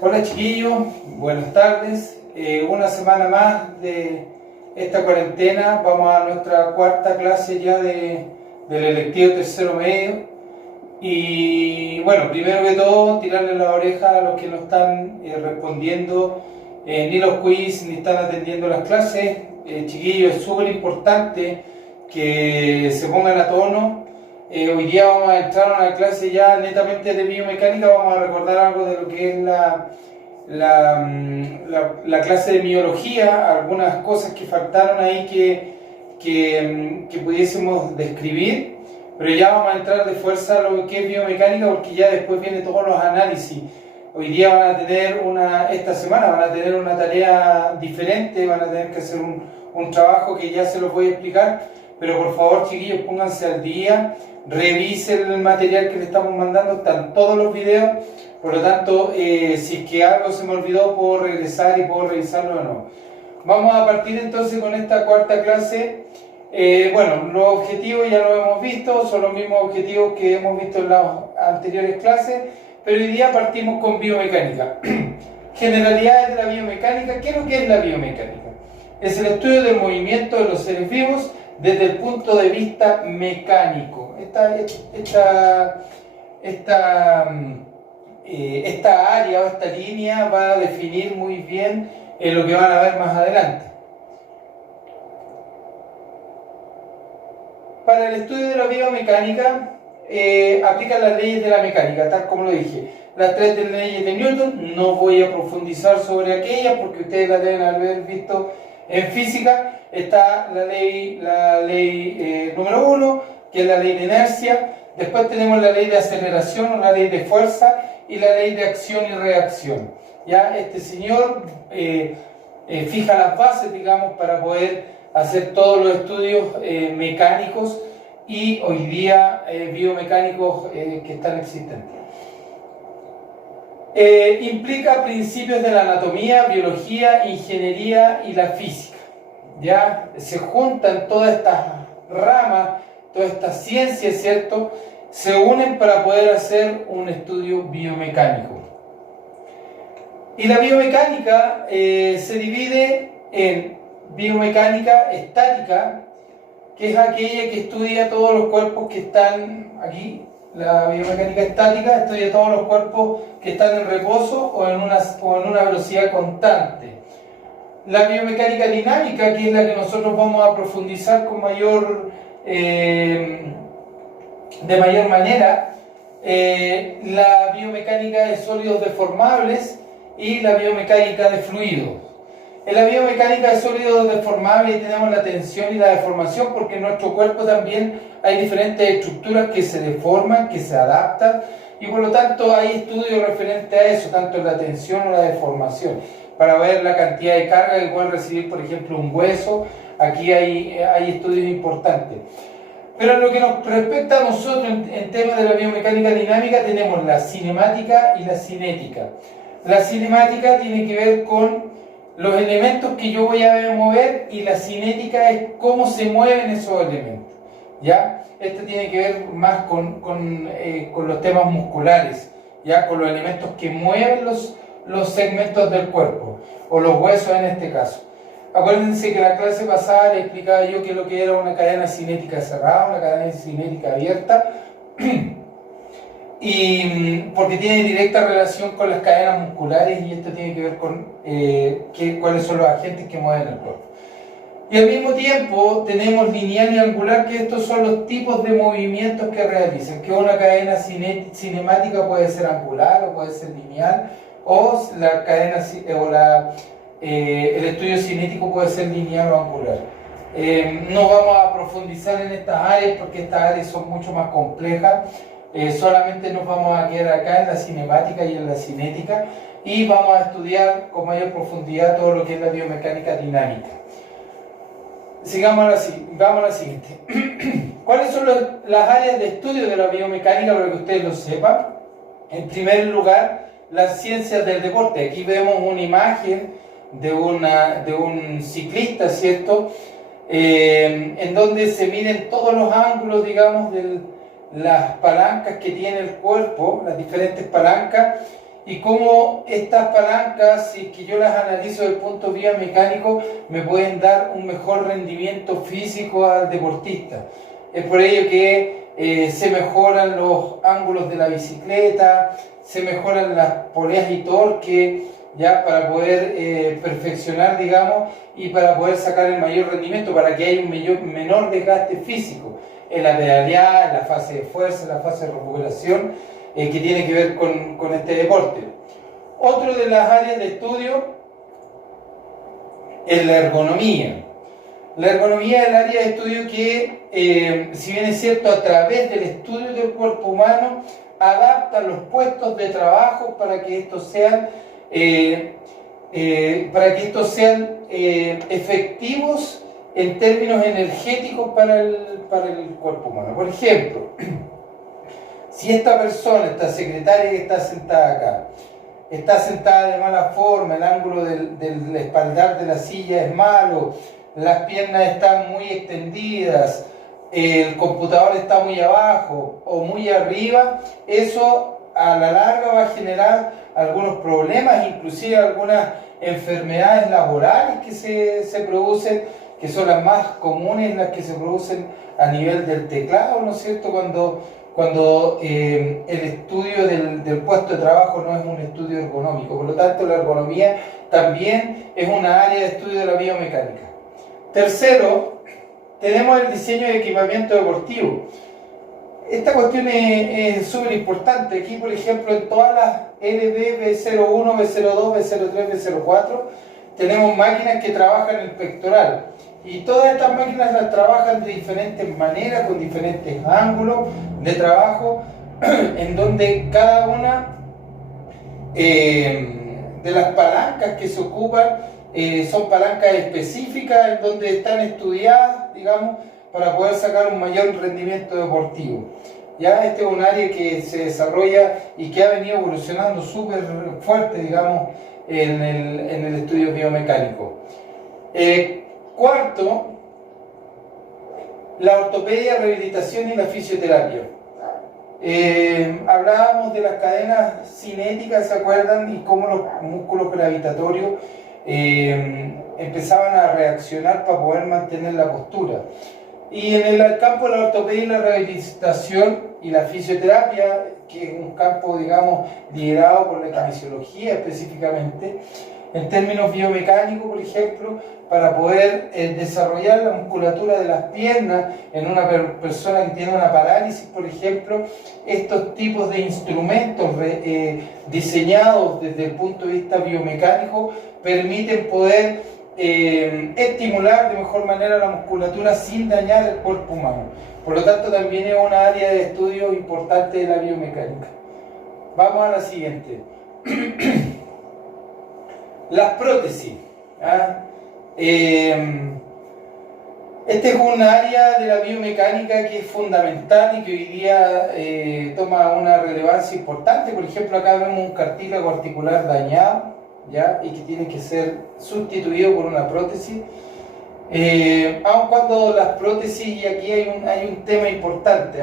Hola chiquillos, buenas tardes. Una semana más de esta cuarentena. Vamos a nuestra cuarta clase ya del electivo tercero medio. Y bueno, primero que todo, tirarle la oreja a los que no están respondiendo ni los quiz ni están atendiendo las clases. Chiquillos, es súper importante que se pongan a tono. Hoy día vamos a entrar a una clase ya netamente de biomecánica. Vamos a recordar algo de lo que es la clase de biología, algunas cosas que faltaron ahí que pudiésemos describir, pero ya vamos a entrar de fuerza a lo que es biomecánica, porque ya después vienen todos los análisis. Hoy día van a tener esta semana van a tener una tarea diferente, van a tener que hacer un trabajo que ya se los voy a explicar, pero por favor chiquillos, pónganse al día, revisen el material que les estamos mandando, están todos los videos. Por lo tanto, si es que algo se me olvidó, puedo regresar y puedo revisarlo de nuevo. Vamos a partir entonces con esta cuarta clase. Bueno, los objetivos ya los hemos visto, son los mismos objetivos que hemos visto en las anteriores clases, pero hoy día partimos con biomecánica. Generalidades de la biomecánica. ¿Qué es lo que es la biomecánica? Es el estudio del movimiento de los seres vivos desde el punto de vista mecánico. Esta área o esta línea va a definir muy bien lo que van a ver más adelante. Para el estudio de la biomecánica aplican las leyes de la mecánica, tal como lo dije. Las tres leyes de Newton, no voy a profundizar sobre aquellas porque ustedes las deben haber visto en física. Está la ley número 1, que es la ley de inercia. Después tenemos la ley de aceleración o la ley de fuerza y la ley de acción y reacción. Ya este señor fija las bases, digamos, para poder hacer todos los estudios mecánicos y hoy día biomecánicos que están existentes. Implica principios de la anatomía, biología, ingeniería y la física. Ya se juntan todas estas ramas, todas estas ciencias, ¿cierto? Se unen para poder hacer un estudio biomecánico. Y la biomecánica se divide en biomecánica estática, que es aquella que estudia todos los cuerpos que están aquí. La biomecánica estática estudia todos los cuerpos que están en reposo o en una velocidad constante. La biomecánica dinámica, que es la que nosotros vamos a profundizar con de mayor manera, la biomecánica de sólidos deformables y la biomecánica de fluidos. En la biomecánica de sólidos deformables tenemos la tensión y la deformación, porque en nuestro cuerpo también hay diferentes estructuras que se deforman, que se adaptan, y por lo tanto hay estudios referentes a eso, tanto la tensión o la deformación, para ver la cantidad de carga que puede recibir, por ejemplo, un hueso. Aquí hay estudios importantes. Pero en lo que nos respecta a nosotros en temas de la biomecánica dinámica, tenemos la cinemática y la cinética. La cinemática tiene que ver con los elementos que yo voy a mover, y la cinética es cómo se mueven esos elementos. ¿Ya? Esto tiene que ver más con los temas musculares, ¿ya? Con los elementos que mueven los segmentos del cuerpo, o los huesos en este caso. Acuérdense que en la clase pasada les explicaba yo que lo que era una cadena cinética cerrada, una cadena cinética abierta, y porque tiene directa relación con las cadenas musculares, y esto tiene que ver con cuáles son los agentes que mueven el cuerpo. Y al mismo tiempo tenemos lineal y angular, que estos son los tipos de movimientos que realizan, que una cadena cinemática puede ser angular o puede ser lineal, o la cadena el estudio cinético puede ser lineal o angular. No vamos a profundizar en estas áreas porque estas áreas son mucho más complejas. Solamente nos vamos a quedar acá en la cinemática y en la cinética, y vamos a estudiar con mayor profundidad todo lo que es la biomecánica dinámica. Vamos a la siguiente. ¿Cuáles son las áreas de estudio de la biomecánica, para que ustedes lo sepan? En primer lugar, las ciencias del deporte. Aquí vemos una imagen de un ciclista, ¿cierto? En donde se miden todos los ángulos, digamos, las palancas que tiene el cuerpo, las diferentes palancas, y cómo estas palancas, si es que yo las analizo desde el punto de vista mecánico, me pueden dar un mejor rendimiento físico al deportista. Es por ello que se mejoran los ángulos de la bicicleta, se mejoran las poleas y torque, ya para poder perfeccionar, digamos, y para poder sacar el mayor rendimiento, para que haya un menor desgaste físico en la pedaleada, en la fase de fuerza, en la fase de recuperación, que tiene que ver con este deporte. Otro de las áreas de estudio es la ergonomía. La ergonomía es el área de estudio que, si bien es cierto, a través del estudio del cuerpo humano, adapta los puestos de trabajo para que estos sean efectivos en términos energéticos para el cuerpo humano. Por ejemplo, si esta persona, esta secretaria que está sentada acá, está sentada de mala forma, el ángulo del espaldar de la silla es malo, las piernas están muy extendidas, el computador está muy abajo o muy arriba, eso a la larga va a generar algunos problemas, inclusive algunas enfermedades laborales que se producen, que son las más comunes, las que se producen a nivel del teclado, ¿no es cierto?, cuando el estudio del puesto de trabajo no es un estudio ergonómico. Por lo tanto, la ergonomía también es una área de estudio de la biomecánica. Tercero, tenemos el diseño de equipamiento deportivo. Esta cuestión es súper importante. Aquí, por ejemplo, en todas las LB, B01, B02, B03, B04, tenemos máquinas que trabajan el pectoral. Y todas estas máquinas las trabajan de diferentes maneras, con diferentes ángulos de trabajo, en donde cada una de las palancas que se ocupan son palancas específicas, en donde están estudiadas, digamos, para poder sacar un mayor rendimiento deportivo. Ya este es un área que se desarrolla y que ha venido evolucionando súper fuerte, digamos, en el estudio biomecánico. Cuarto, la ortopedia, rehabilitación y la fisioterapia. Hablábamos de las cadenas cinéticas, ¿se acuerdan? Y cómo los músculos gravitatorios empezaban a reaccionar para poder mantener la postura. Y en el campo de la ortopedia y la rehabilitación y la fisioterapia, que es un campo, digamos, liderado por la kinesiología específicamente, en términos biomecánicos, por ejemplo, para poder desarrollar la musculatura de las piernas en una persona que tiene una parálisis, por ejemplo, estos tipos de instrumentos diseñados desde el punto de vista biomecánico permiten poder estimular de mejor manera la musculatura sin dañar el cuerpo humano. Por lo tanto, también es una área de estudio importante de la biomecánica. Vamos a la siguiente. Las prótesis. Este es un área de la biomecánica que es fundamental y que hoy día toma una relevancia importante. Por ejemplo, acá vemos un cartílago articular dañado, ¿ya? Y que tiene que ser sustituido por una prótesis. Aun cuando las prótesis, y aquí hay un tema importante,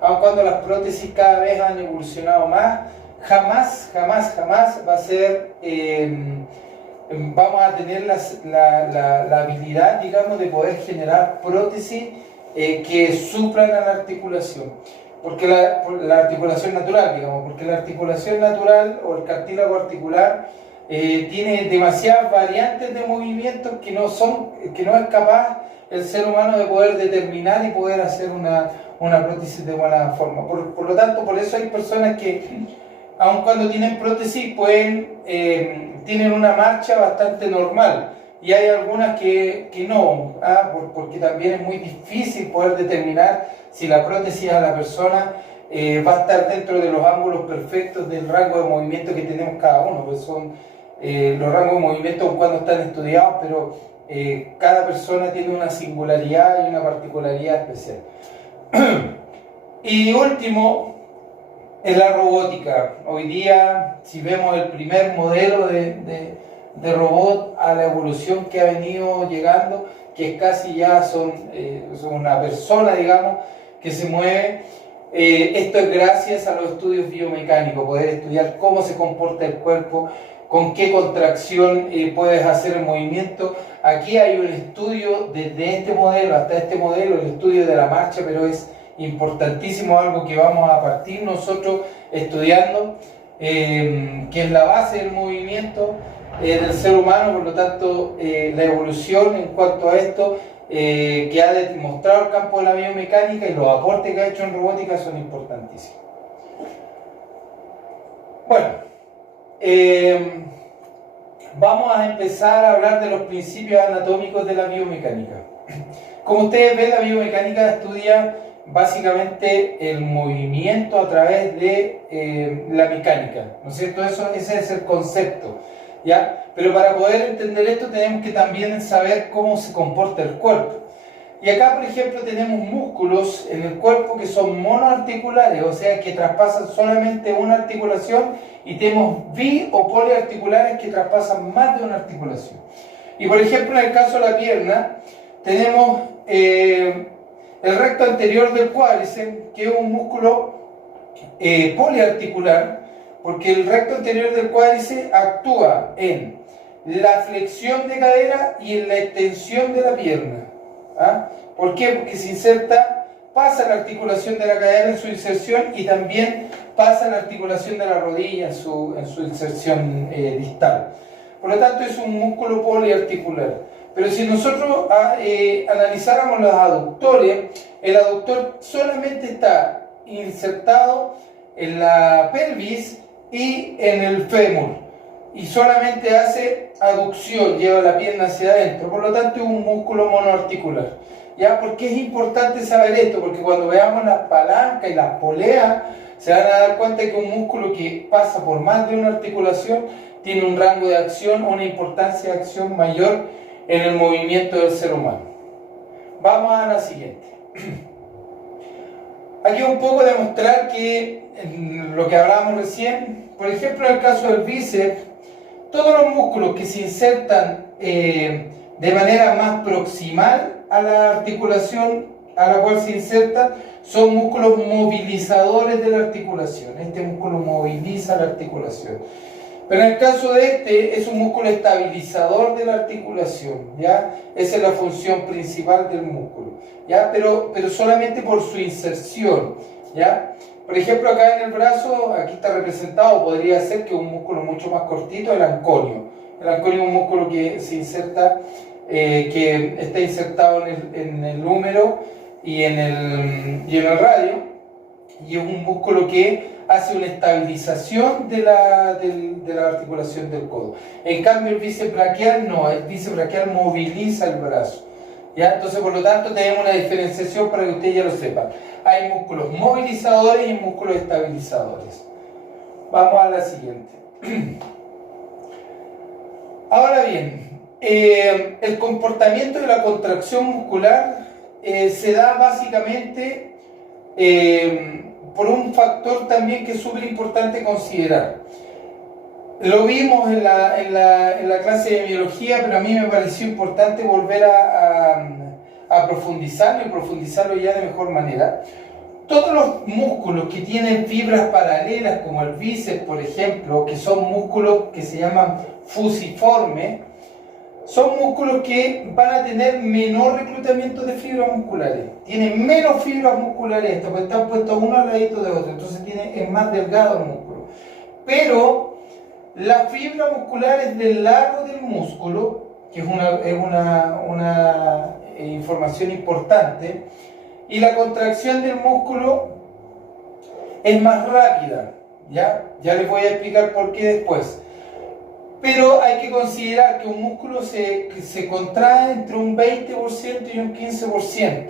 aun cuando las prótesis cada vez han evolucionado más, jamás va a ser, vamos a tener la habilidad, digamos, de poder generar prótesis que suplan a la articulación. Porque la articulación natural, digamos, porque la articulación natural o el cartílago articular tiene demasiadas variantes de movimientos que no es capaz el ser humano de poder determinar y poder hacer una prótesis de buena forma. Por lo tanto, por eso hay personas que, aun cuando tienen prótesis, tienen una marcha bastante normal, y hay algunas que no, porque también es muy difícil poder determinar si la prótesis a la persona va a estar dentro de los ángulos perfectos del rango de movimiento que tenemos cada uno, pues son los rangos de movimiento cuando están estudiados, pero cada persona tiene una singularidad y una particularidad especial. Y último, en la robótica. Hoy día, si vemos el primer modelo de robot a la evolución que ha venido llegando, que es casi ya son una persona, digamos, que se mueve, Esto es gracias a los estudios biomecánicos, poder estudiar cómo se comporta el cuerpo, con qué contracción puedes hacer el movimiento. Aquí hay un estudio desde este modelo hasta este modelo, el estudio de la marcha, pero es importantísimo, algo que vamos a partir nosotros estudiando, que es la base del movimiento del ser humano. Por lo tanto, la evolución en cuanto a esto, que ha demostrado el campo de la biomecánica y los aportes que ha hecho en robótica son importantísimos. Bueno, vamos a empezar a hablar de los principios anatómicos de la biomecánica. Como ustedes ven, la biomecánica estudia básicamente el movimiento a través de la mecánica, ¿no es cierto? Ese es el concepto, ¿ya? Pero para poder entender esto tenemos que también saber cómo se comporta el cuerpo. Y acá, por ejemplo, tenemos músculos en el cuerpo que son monoarticulares, o sea, que traspasan solamente una articulación, y tenemos bi o poliarticulares que traspasan más de una articulación. Y por ejemplo, en el caso de la pierna, tenemos el recto anterior del cuádriceps, que es un músculo poliarticular, porque el recto anterior del cuádriceps actúa en la flexión de cadera y en la extensión de la pierna. ¿Ah? ¿Por qué? Porque se inserta, pasa la articulación de la cadera en su inserción y también pasa la articulación de la rodilla en su inserción distal. Por lo tanto, es un músculo poliarticular. Pero si nosotros analizáramos los aductores, el aductor solamente está insertado en la pelvis y en el fémur, y solamente hace aducción, lleva la pierna hacia adentro. Por lo tanto, es un músculo monoarticular. ¿Ya? ¿Por qué es importante saber esto? Porque cuando veamos las palancas y las poleas, se van a dar cuenta que un músculo que pasa por más de una articulación tiene un rango de acción, una importancia de acción mayor en el movimiento del ser humano. Vamos a la siguiente. Aquí un poco demostrar que lo que hablábamos recién, por ejemplo, en el caso del bíceps, todos los músculos que se insertan de manera más proximal a la articulación a la cual se insertan son músculos movilizadores de la articulación. Este músculo moviliza la articulación. Pero en el caso de este, es un músculo estabilizador de la articulación, ¿ya? Esa es la función principal del músculo, ¿ya? Pero solamente por su inserción, ¿ya? Por ejemplo, acá en el brazo, aquí está representado, podría ser que un músculo mucho más cortito, el anconio. El anconio es un músculo que se inserta, que está insertado en el húmero y en el radio, y es un músculo que hace una estabilización de la articulación del codo. En cambio, el bíceps braquial no, el bíceps braquial moviliza el brazo, ¿ya? Entonces, por lo tanto, tenemos una diferenciación para que ustedes ya lo sepan. Hay músculos movilizadores y músculos estabilizadores. Vamos a la siguiente. Ahora bien, el comportamiento de la contracción muscular se da básicamente por un factor también que es súper importante considerar. Lo vimos en la clase de biología, pero a mí me pareció importante volver a profundizarlo y profundizarlo ya de mejor manera. Todos los músculos que tienen fibras paralelas, como el bíceps, por ejemplo, que son músculos que se llaman fusiformes, son músculos que van a tener menor reclutamiento de fibras musculares. Tienen menos fibras musculares, porque están puestos uno al ladito de otro, entonces es más delgado el músculo. Pero la fibra muscular es del largo del músculo, que es una información importante, y la contracción del músculo es más rápida, ¿ya? Ya les voy a explicar por qué después. Pero hay que considerar que un músculo se contrae entre un 20% y un 15%,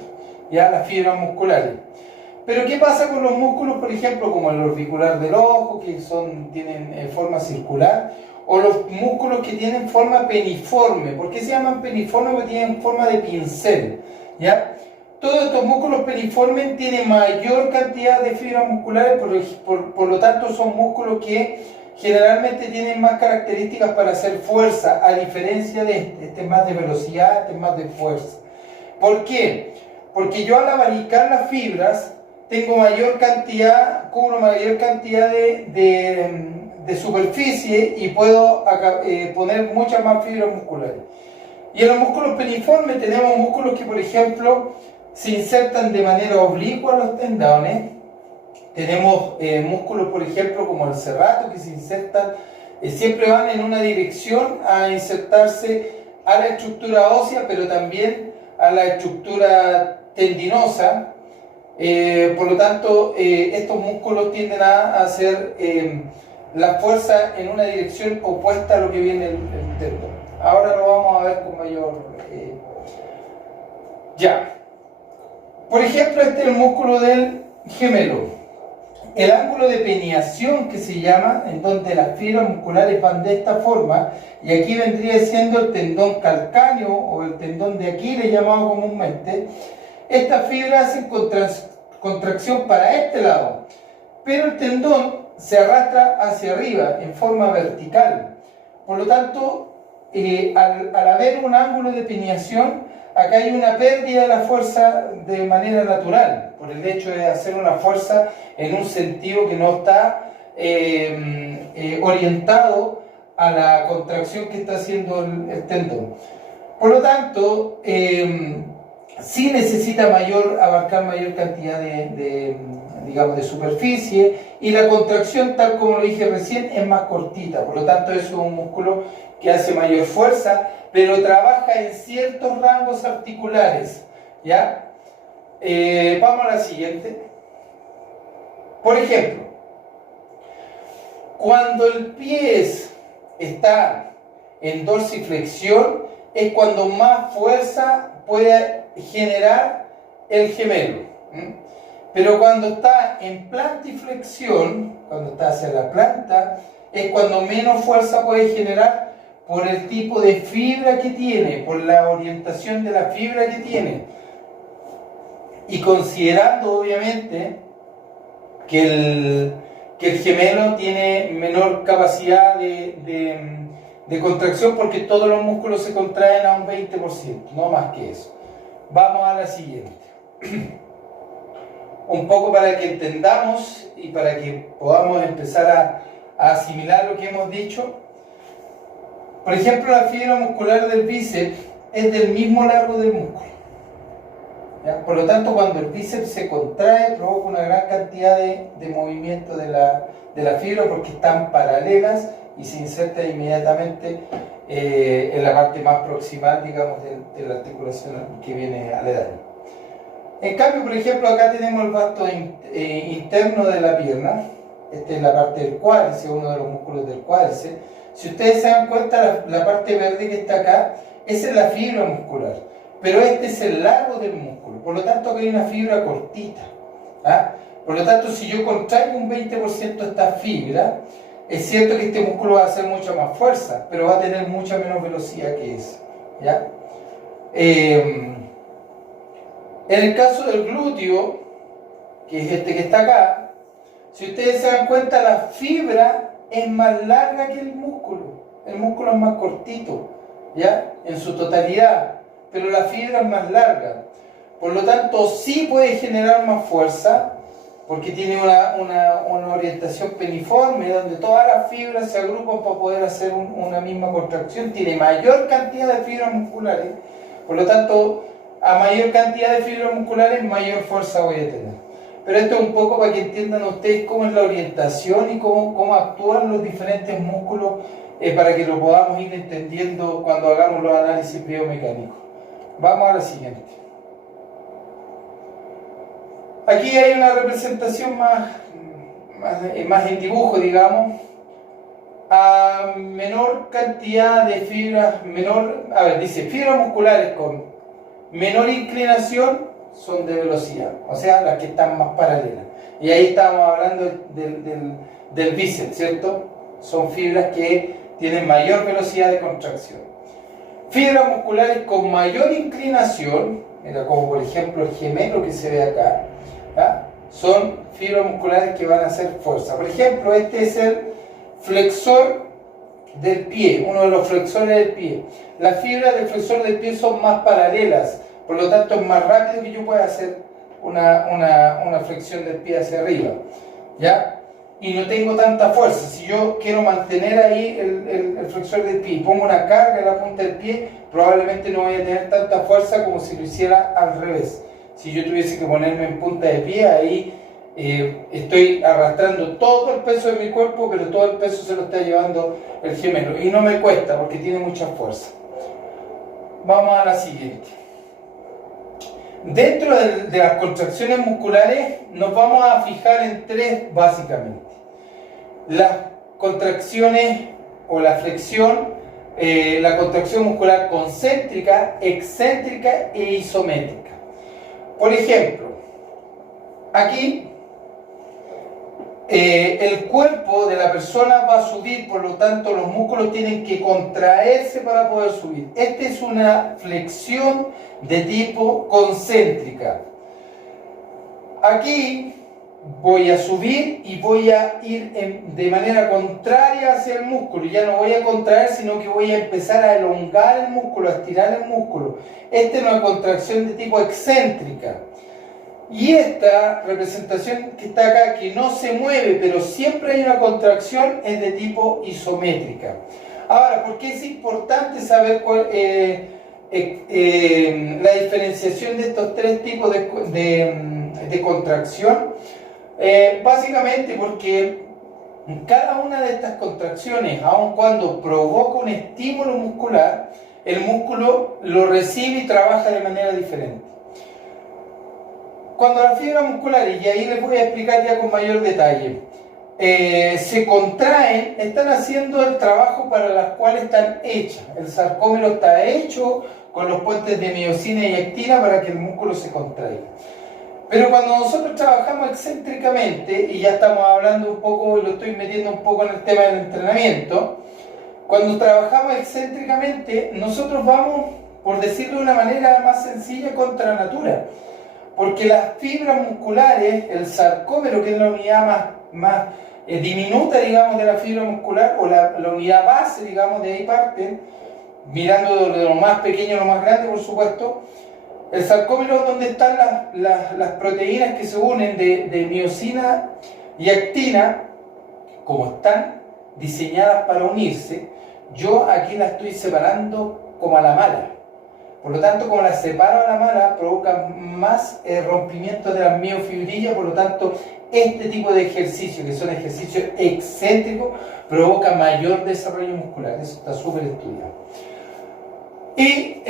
¿ya? Las fibras musculares. Pero ¿qué pasa con los músculos, por ejemplo, como el orbicular del ojo, que tienen forma circular, o los músculos que tienen forma peniforme? ¿Por qué se llaman peniformes? Porque tienen forma de pincel, ¿ya? Todos estos músculos peniformes tienen mayor cantidad de fibras musculares, por lo tanto son músculos que generalmente tienen más características para hacer fuerza, a diferencia de este es más de velocidad, este es más de fuerza. ¿Por qué? Porque yo al abanicar las fibras, tengo mayor cantidad, cubro mayor cantidad de superficie y puedo poner muchas más fibras musculares. Y en los músculos peniformes tenemos músculos que, por ejemplo, se insertan de manera oblicua a los tendones. Tenemos músculos, por ejemplo, como el serrato, que se insertan, siempre van en una dirección a insertarse a la estructura ósea, pero también a la estructura tendinosa. Por lo tanto, estos músculos tienden a hacer la fuerza en una dirección opuesta a lo que viene el tendón. Ahora lo vamos a ver con mayor... Ya. Por ejemplo, este es el músculo del gemelo. El ángulo de peniación, que se llama, en donde las fibras musculares van de esta forma, y aquí vendría siendo el tendón calcáneo o el tendón de Aquiles llamado comúnmente. Estas fibras hacen contracción para este lado, pero el tendón se arrastra hacia arriba en forma vertical. Por lo tanto, al haber un ángulo de peniación, acá hay una pérdida de la fuerza de manera natural, por el hecho de hacer una fuerza en un sentido que no está orientado a la contracción que está haciendo el tendón. Por lo tanto, sí necesita abarcar mayor cantidad digamos, de superficie, y la contracción, tal como lo dije recién, es más cortita. Por lo tanto, eso es un músculo que hace mayor fuerza, pero trabaja en ciertos rangos articulares, ¿ya? Vamos a la siguiente. Por ejemplo, cuando el pie está en dorsiflexión, es cuando más fuerza puede generar el gemelo. Pero cuando está en plantiflexión, cuando está hacia la planta, es cuando menos fuerza puede generar por el tipo de fibra que tiene, por la orientación de la fibra que tiene. Y considerando, obviamente, que el gemelo tiene menor capacidad de contracción, porque todos los músculos se contraen a un 20%, no más que eso. Vamos a la siguiente. Un poco para que entendamos y para que podamos empezar a asimilar lo que hemos dicho. Por ejemplo, la fibra muscular del bíceps es del mismo largo del músculo, ¿ya? Por lo tanto, cuando el bíceps se contrae, provoca una gran cantidad de movimiento de la fibra, porque están paralelas y se inserta inmediatamente en la parte más proximal, digamos, de la articulación que viene aledaña. En cambio, por ejemplo, acá tenemos el vasto interno de la pierna. Esta es la parte del cuádriceps, uno de los músculos del cuádriceps. Si ustedes se dan cuenta, la parte verde que está acá, esa es la fibra muscular, pero este es el largo del músculo. Por lo tanto, aquí hay una fibra cortita, ¿ah? Por lo tanto, si yo contraigo un 20% esta fibra, es cierto que este músculo va a hacer mucha más fuerza, pero va a tener mucha menos velocidad que esa, ¿ya? En el caso del glúteo, que es este que está acá, si ustedes se dan cuenta, la fibra es más larga que el músculo es más cortito, ¿ya? En su totalidad, pero la fibra es más larga. Por lo tanto, sí puede generar más fuerza, porque tiene una orientación peniforme, donde todas las fibras se agrupan para poder hacer una misma contracción. Tiene mayor cantidad de fibras musculares, por lo tanto, a mayor cantidad de fibras musculares, mayor fuerza voy a tener. Pero esto es un poco para que entiendan ustedes cómo es la orientación y cómo actúan los diferentes músculos, para que lo podamos ir entendiendo cuando hagamos los análisis biomecánicos. Vamos a la siguiente. Aquí hay una representación más en dibujo, digamos. A menor cantidad de fibras, dice fibras musculares con menor inclinación son de velocidad, o sea, las que están más paralelas. Y ahí estamos hablando del bíceps, ¿cierto? Son fibras que tienen mayor velocidad de contracción. Fibras musculares con mayor inclinación, como por ejemplo el gemelo que se ve acá, ¿ya? Son fibras musculares que van a hacer fuerza. Por ejemplo, este es el flexor del pie, uno de los flexores del pie. Las fibras del flexor del pie son más paralelas, por lo tanto es más rápido que yo pueda hacer una flexión del pie hacia arriba, ¿ya? Y no tengo tanta fuerza. Si yo quiero mantener ahí el flexor del pie y pongo una carga en la punta del pie, probablemente no voy a tener tanta fuerza como si lo hiciera al revés. Si yo tuviese que ponerme en punta de pie, ahí estoy arrastrando todo el peso de mi cuerpo, pero todo el peso se lo está llevando el gemelo. Y no me cuesta porque tiene mucha fuerza. Vamos a la siguiente. Dentro de las contracciones musculares nos vamos a fijar en tres básicamente. Las contracciones o la flexión, la contracción muscular concéntrica, excéntrica e isométrica. Por ejemplo, aquí el cuerpo de la persona va a subir, por lo tanto los músculos tienen que contraerse para poder subir. Esta es una flexión de tipo concéntrica. Aquí voy a subir y voy a ir de manera contraria hacia el músculo. Ya no voy a contraer, sino que voy a empezar a elongar el músculo, a estirar el músculo. Esta es una contracción de tipo excéntrica. Y esta representación que está acá, que no se mueve, pero siempre hay una contracción, es de tipo isométrica. Ahora, ¿por qué es importante saber la diferenciación de estos tres tipos de contracción? Básicamente porque cada una de estas contracciones, aun cuando provoca un estímulo muscular, el músculo lo recibe y trabaja de manera diferente. Cuando las fibras musculares, y ahí les voy a explicar ya con mayor detalle, se contraen, están haciendo el trabajo para las cuales están hechas. El sarcómero está hecho con los puentes de miosina y actina para que el músculo se contraiga. Pero cuando nosotros trabajamos excéntricamente, y ya estamos hablando un poco, y lo estoy metiendo un poco en el tema del entrenamiento, cuando trabajamos excéntricamente, nosotros vamos, por decirlo de una manera más sencilla, contra natura. Porque las fibras musculares, el sarcómero, que es la unidad más diminuta, digamos, de la fibra muscular, o la unidad base, digamos, de ahí parte, mirando de lo más pequeño a lo más grande, por supuesto, el sarcómero es donde están las proteínas que se unen de miosina y actina, como están diseñadas para unirse, yo aquí las estoy separando como a la mala. Por lo tanto, como las separo a la mala, provoca más rompimiento de las miofibrillas. Por lo tanto, este tipo de ejercicios, que son ejercicios excéntricos, provoca mayor desarrollo muscular. Eso está súper estudiado. Y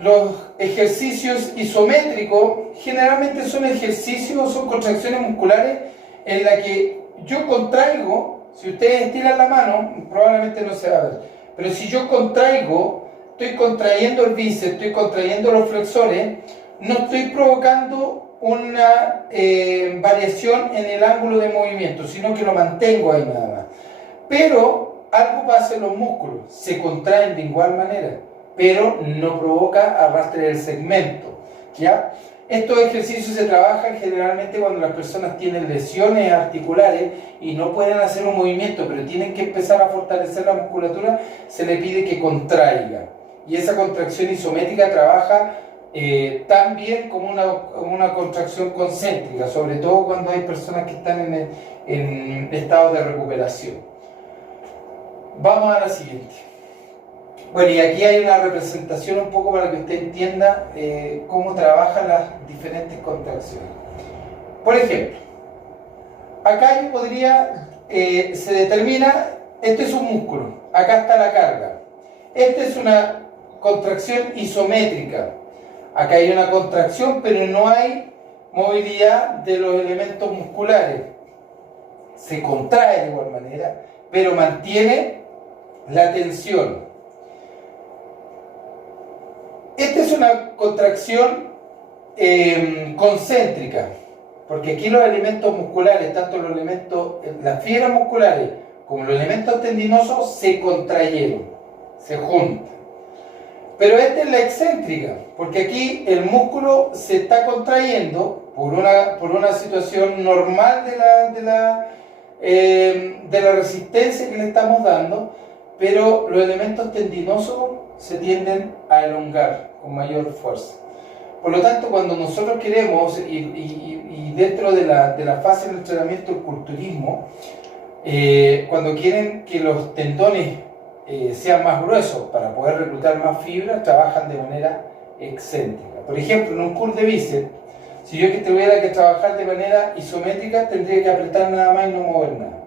los ejercicios isométricos generalmente son ejercicios, son contracciones musculares en las que yo contraigo. Si ustedes estiran la mano, probablemente no se va a ver, pero si yo contraigo, estoy contrayendo el bíceps, estoy contrayendo los flexores, no estoy provocando una variación en el ángulo de movimiento, sino que lo mantengo ahí nada más. Pero algo pasa en los músculos, se contraen de igual manera, pero no provoca arrastre del segmento, ¿ya? Estos ejercicios se trabajan generalmente cuando las personas tienen lesiones articulares y no pueden hacer un movimiento, pero tienen que empezar a fortalecer la musculatura, se le pide que contraiga. Y esa contracción isométrica trabaja tan bien como una contracción concéntrica, sobre todo cuando hay personas que están en estado de recuperación. Vamos a la siguiente. Bueno, y aquí hay una representación un poco para que usted entienda cómo trabajan las diferentes contracciones. Por ejemplo, acá yo podría, se determina, este es un músculo, acá está la carga. Esta es una contracción isométrica. Acá hay una contracción, pero no hay movilidad de los elementos musculares. Se contrae de igual manera, pero mantiene la tensión. Esta es una contracción concéntrica, porque aquí los elementos musculares, tanto los elementos, las fibras musculares como los elementos tendinosos se contrayeron, se juntan. Pero esta es la excéntrica, porque aquí el músculo se está contrayendo por una situación normal de la resistencia que le estamos dando, pero los elementos tendinosos se tienden a elongar con mayor fuerza. Por lo tanto, cuando nosotros queremos, y dentro de la fase del entrenamiento del culturismo, cuando quieren que los tendones sean más gruesos para poder reclutar más fibra, trabajan de manera excéntrica. Por ejemplo, en un curl de bíceps, si yo que tuviera que trabajar de manera isométrica, tendría que apretar nada más y no mover nada.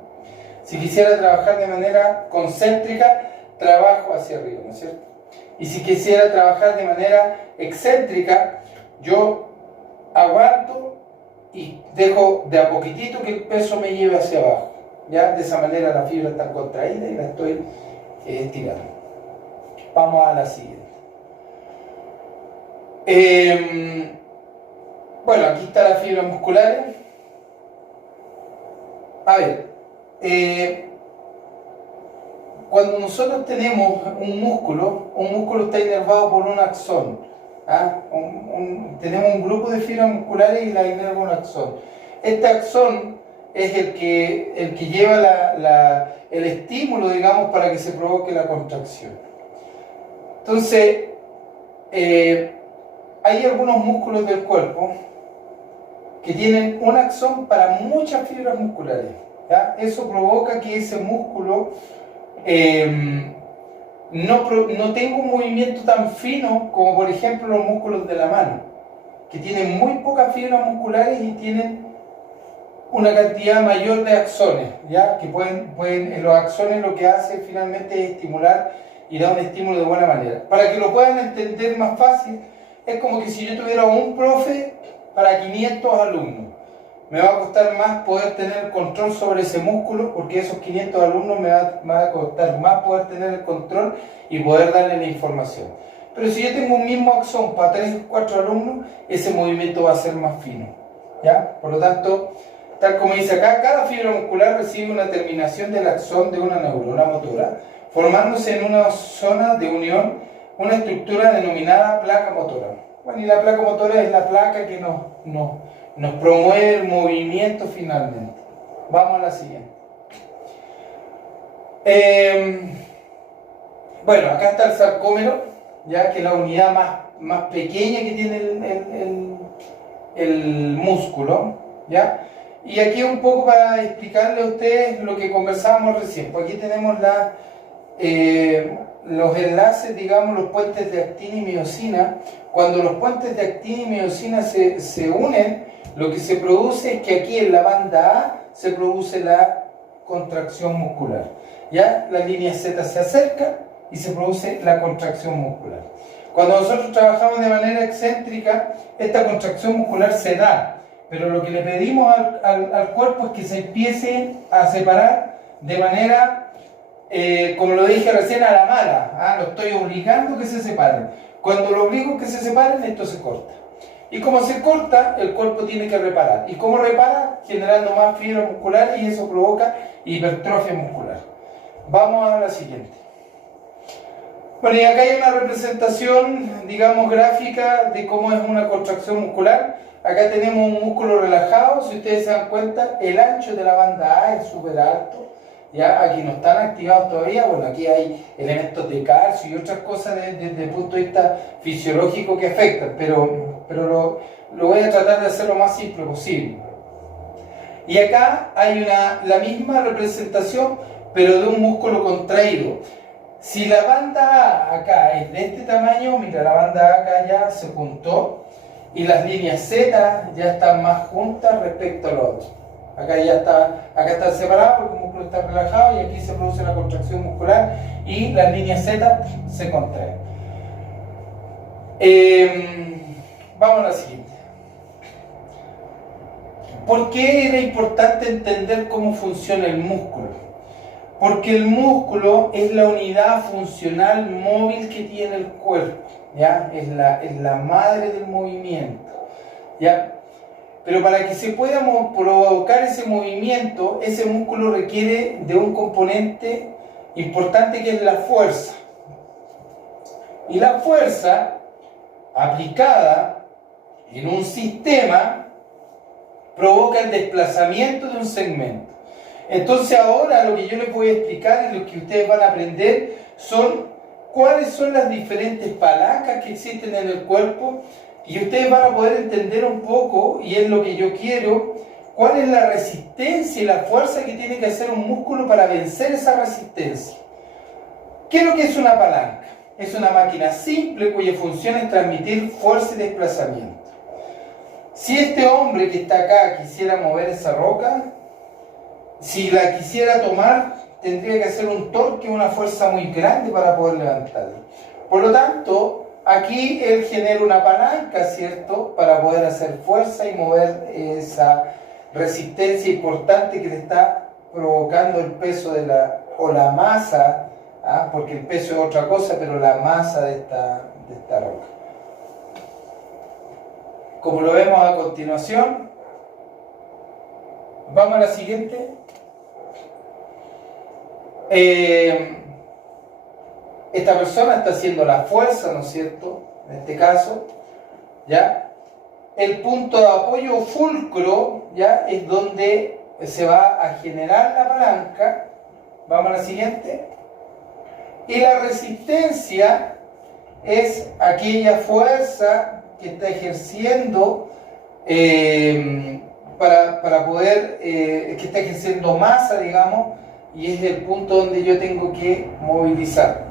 Si quisiera trabajar de manera concéntrica, trabajo hacia arriba, ¿no es cierto? Y si quisiera trabajar de manera excéntrica, yo aguanto y dejo de a poquitito que el peso me lleve hacia abajo. ¿Ya? De esa manera la fibra está contraída y la estoy estirando. Vamos a la siguiente. Bueno, aquí está la fibra muscular. A ver, cuando nosotros tenemos un músculo está inervado por un axón. ¿Ah? Tenemos un grupo de fibras musculares y la inerva un axón. Este axón es el que lleva el estímulo, digamos, para que se provoque la contracción. Entonces, hay algunos músculos del cuerpo que tienen un axón para muchas fibras musculares. ¿Ya? Eso provoca que ese músculo no tenga un movimiento tan fino como, por ejemplo, los músculos de la mano, que tienen muy pocas fibras musculares y tienen una cantidad mayor de axones, ¿ya? Que los axones lo que hacen finalmente es estimular y dar un estímulo de buena manera. Para que lo puedan entender más fácil, es como que si yo tuviera un profe para 500 alumnos. Me va a costar más poder tener control sobre ese músculo, porque esos 500 alumnos me va a costar más poder tener el control y poder darle la información. Pero si yo tengo un mismo axón para 3 o 4 alumnos, ese movimiento va a ser más fino, ¿ya? Por lo tanto, tal como dice acá, cada fibra muscular recibe una terminación del axón de una neurona motora, formándose en una zona de unión, una estructura denominada placa motora. Bueno, y la placa motora es la placa que nos promueve el movimiento finalmente. Vamos a la siguiente. Bueno, acá está el sarcómero, ya que es la unidad más pequeña que tiene el músculo, ¿ya? Y aquí un poco para explicarle a ustedes lo que conversábamos recién. Pues aquí tenemos los enlaces, digamos, los puentes de actina y miosina. Cuando los puentes de actina y miosina se unen, lo que se produce es que aquí en la banda A se produce la contracción muscular. ¿Ya? La línea Z se acerca y se produce la contracción muscular. Cuando nosotros trabajamos de manera excéntrica, esta contracción muscular se da, pero lo que le pedimos al cuerpo es que se empiece a separar de manera, como lo dije recién, a la mala. ¿Ah? Lo estoy obligando a que se separen. Cuando lo obligo a que se separen, esto se corta. Y como se corta, el cuerpo tiene que reparar. ¿Y cómo repara? Generando más fibra muscular, y eso provoca hipertrofia muscular. Vamos a la siguiente. Bueno, y acá hay una representación, digamos, gráfica de cómo es una contracción muscular. Acá tenemos un músculo relajado. Si ustedes se dan cuenta, el ancho de la banda A es súper alto. ¿Ya? Aquí no están activados todavía. Bueno, aquí hay elementos de calcio y otras cosas desde el punto de vista fisiológico que afectan, pero lo voy a tratar de hacer lo más simple posible. Y acá hay la misma representación, pero de un músculo contraído. Si la banda A acá es de este tamaño, mira, la banda A acá ya se juntó y las líneas Z ya están más juntas respecto al otro. Acá están separados porque el músculo está relajado y aquí se produce la contracción muscular y las líneas Z se contraen. Vamos a la siguiente. ¿Por qué era importante entender cómo funciona el músculo? Porque el músculo es la unidad funcional móvil que tiene el cuerpo, ¿ya? Es la madre del movimiento, ¿ya? Pero para que se pueda provocar ese movimiento, ese músculo requiere de un componente importante que es la fuerza. Y la fuerza aplicada en un sistema provoca el desplazamiento de un segmento. Entonces ahora lo que yo les voy a explicar y lo que ustedes van a aprender son cuáles son las diferentes palancas que existen en el cuerpo Y ustedes van a poder entender un poco, y es lo que yo quiero, cuál es la resistencia y la fuerza que tiene que hacer un músculo para vencer esa resistencia. ¿Qué es lo que es una palanca? Es una máquina simple cuya función es transmitir fuerza y desplazamiento. Si este hombre que está acá quisiera mover esa roca, si la quisiera tomar, tendría que hacer un torque, una fuerza muy grande para poder levantarla. Por lo tanto, aquí él genera una palanca, ¿cierto?, para poder hacer fuerza y mover esa resistencia importante que le está provocando el peso de la masa, porque el peso es otra cosa, pero la masa de esta roca. Como lo vemos a continuación, vamos a la siguiente. Esta persona está haciendo la fuerza, ¿no es cierto?, en este caso, ¿ya? El punto de apoyo fulcro, ¿ya?, es donde se va a generar la palanca. Vamos a la siguiente. Y la resistencia es aquella fuerza que está ejerciendo para poder, que está ejerciendo masa, digamos, y es el punto donde yo tengo que movilizar.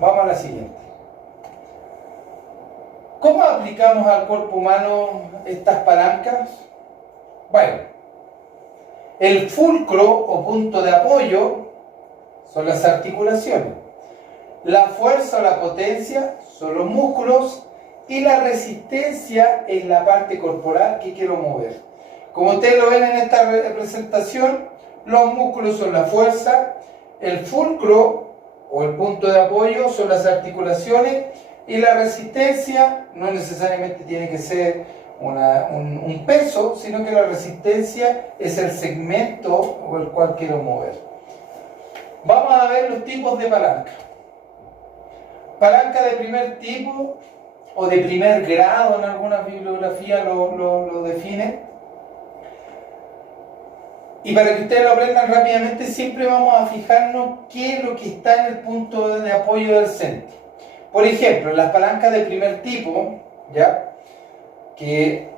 Vamos a la siguiente. ¿Cómo aplicamos al cuerpo humano estas palancas? Bueno, el fulcro o punto de apoyo son las articulaciones. La fuerza o la potencia son los músculos y la resistencia es la parte corporal que quiero mover. Como ustedes lo ven en esta representación, los músculos son la fuerza, el fulcro o el punto de apoyo son las articulaciones y la resistencia no necesariamente tiene que ser un peso, sino que la resistencia es el segmento o el cual quiero mover. Vamos a ver los tipos de palanca. Palanca de primer tipo o de primer grado, en alguna bibliografía lo define. Y para que ustedes lo aprendan rápidamente, siempre vamos a fijarnos qué es lo que está en el punto de apoyo del centro. Por ejemplo, las palancas de primer tipo, ¿ya?, que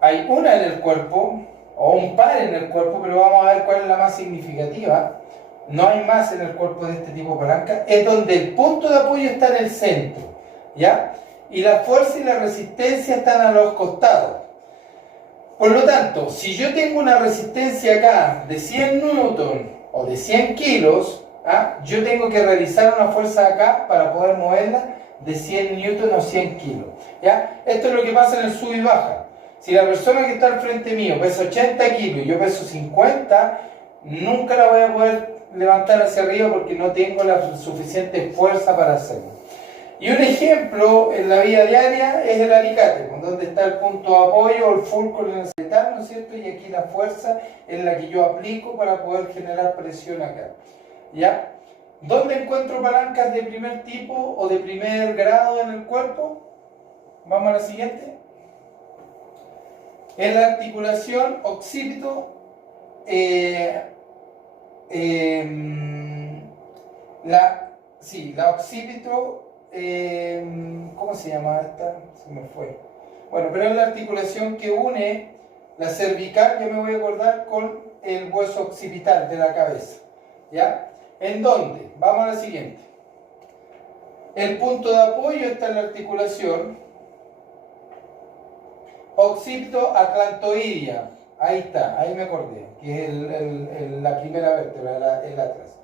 hay una en el cuerpo, o un par en el cuerpo, pero vamos a ver cuál es la más significativa. No hay más en el cuerpo de este tipo de palanca, es donde el punto de apoyo está en el centro, ¿ya? Y la fuerza y la resistencia están a los costados. Por lo tanto, si yo tengo una resistencia acá de 100 newton o de 100 kilos, yo tengo que realizar una fuerza acá para poder moverla de 100 newton o 100 kilos, ¿ya? Esto es lo que pasa en el sub y baja. Si la persona que está al frente mío pesa 80 kilos y yo peso 50, nunca la voy a poder levantar hacia arriba porque no tengo la suficiente fuerza para hacerlo. Y un ejemplo en la vida diaria es el alicate, donde está el punto de apoyo o el fulcro en el metal, ¿no es cierto? Y aquí la fuerza es la que yo aplico para poder generar presión acá, ¿ya? ¿Dónde encuentro palancas de primer tipo o de primer grado en el cuerpo? Vamos a la siguiente. En la articulación occipito, la occipito, ¿cómo se llama esta? Se me fue. Bueno, pero es la articulación que une la cervical, yo me voy a acordar, con el hueso occipital de la cabeza, ¿ya? ¿En dónde? Vamos a la siguiente. El punto de apoyo está en la articulación occipito-atlantoidea. Ahí está, ahí me acordé, que es la primera vértebra, el atlas.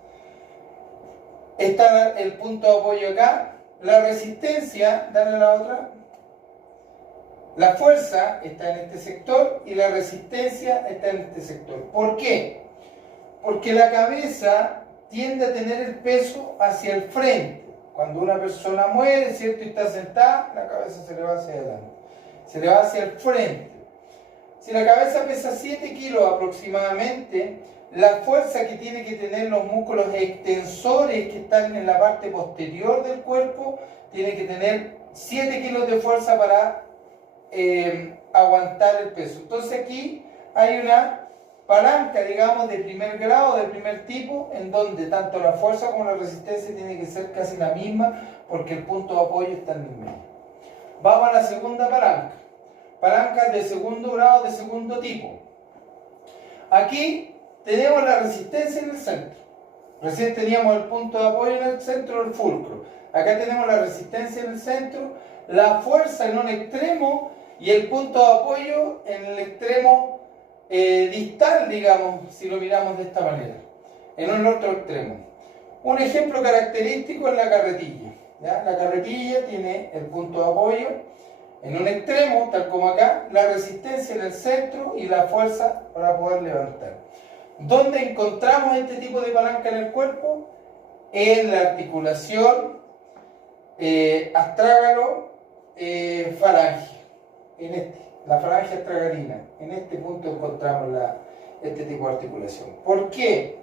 Está el punto de apoyo acá. La resistencia, dale a la otra. La fuerza está en este sector y la resistencia está en este sector. ¿Por qué? Porque la cabeza tiende a tener el peso hacia el frente. Cuando una persona muere, ¿cierto?, y está sentada, la cabeza se le va hacia adelante. Se le va hacia el frente. Si la cabeza pesa 7 kilos aproximadamente, la fuerza que tiene que tener los músculos extensores que están en la parte posterior del cuerpo, tiene que tener 7 kilos de fuerza para aguantar el peso. Entonces aquí hay una palanca, digamos, de primer grado, de primer tipo, en donde tanto la fuerza como la resistencia tiene que ser casi la misma, porque el punto de apoyo está en el medio. Vamos a la segunda palanca. Palancas de segundo grado, de segundo tipo. Aquí tenemos la resistencia en el centro. Recién teníamos el punto de apoyo en el centro del fulcro. Acá tenemos la resistencia en el centro, la fuerza en un extremo y el punto de apoyo en el extremo distal, digamos, si lo miramos de esta manera, en el otro extremo. Un ejemplo característico es la carretilla. ¿Ya? La carretilla tiene el punto de apoyo en un extremo, tal como acá, la resistencia en el centro y la fuerza para poder levantar. ¿Dónde encontramos este tipo de palanca en el cuerpo? En la articulación astrágalo-falange, la falange astragalina. En este punto encontramos este tipo de articulación. ¿Por qué?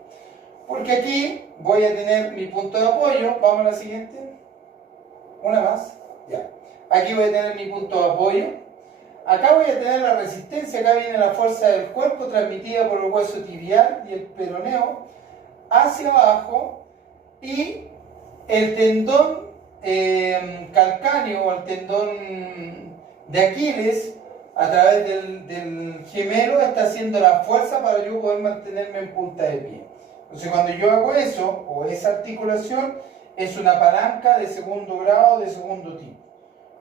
Porque aquí voy a tener mi punto de apoyo. Vamos a la siguiente. Una más. Ya. Aquí voy a tener mi punto de apoyo. Acá voy a tener la resistencia. Acá viene la fuerza del cuerpo transmitida por el hueso tibial y el peroneo hacia abajo. Y el tendón calcáneo o el tendón de Aquiles, a través del gemelo, está haciendo la fuerza para yo poder mantenerme en punta de pie. Entonces, cuando yo hago eso, o esa articulación, es una palanca de segundo grado, de segundo tipo,